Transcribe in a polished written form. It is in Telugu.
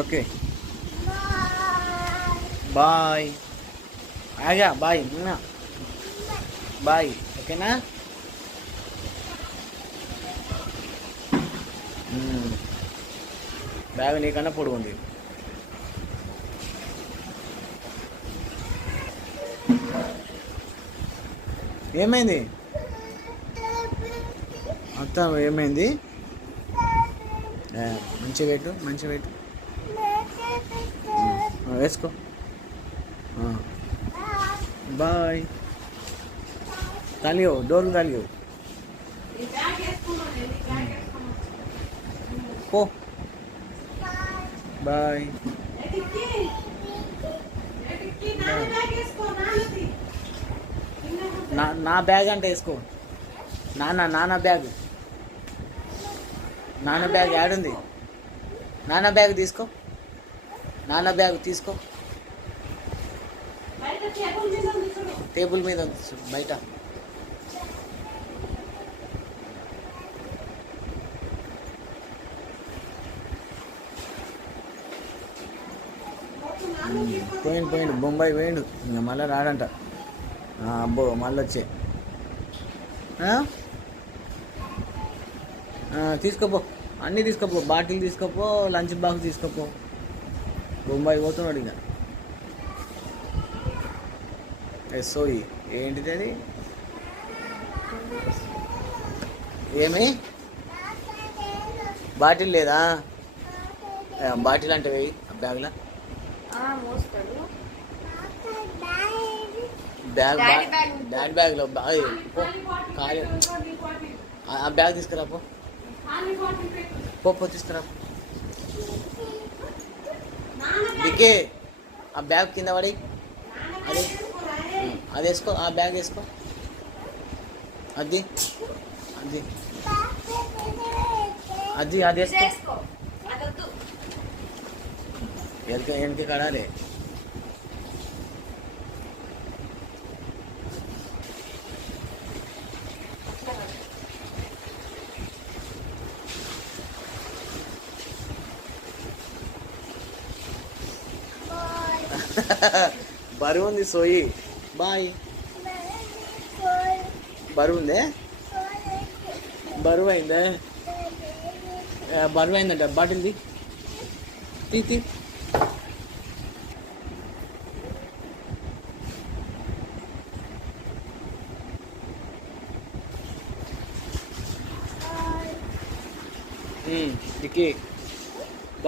Okay bye. ఆగా బాయ్. బాయ్. ఓకేనా? బ్యాగ్ నీకన్నా పొడుగు ఉంది. ఏమైంది అత్త? ఏమైంది? మంచిగా పెట్టు, మంచిగా పెట్టు. వేసుకో. బాయ్. తాలియో, డోర్లు తాలియో. పో. బాయ్. నా బ్యాగ్ అంటే వేసుకో. నాన్న బ్యాగ్. నాన్న బ్యాగ్ యాడుంది? నాన్న బ్యాగ్ తీసుకో. నాన్న బ్యాగ్ తీసుకో. టేబుల్ మీద ఉంది బయట. పోయిండు బొంబాయి పోయిండు. ఇంకా మళ్ళీ రాడంట. అబ్బో మళ్ళీ వచ్చే. తీసుకోపో, అన్నీ తీసుకోపో. బాటిల్ తీసుకోపో, లంచ్ బాక్స్ తీసుకోపో. బొంబాయి పోతున్నాడు ఇక. సోయి ఏంటిది అది? ఏమి బాటిల్ లేదా? బాటిల్ అంటే వేయి బ్యాగ్లో. డాడీ బ్యాగ్లో ఖాళీ. ఆ బ్యాగ్ తీసుకురా. పో తీసుకురా. దికే ఆ బ్యాగ్ కింద పడి. అది వేసుకో. ఆ బ్యాగ్ వేసుకో. అది అది అది అది వేసుకో. వెనక కడాలి. బరువు ఉంది సోయి. బాయ్. బరువు ఉందే? బరువు అయిందా? బరువు అయిందంట. బాటిల్ది తీ. దిక్కి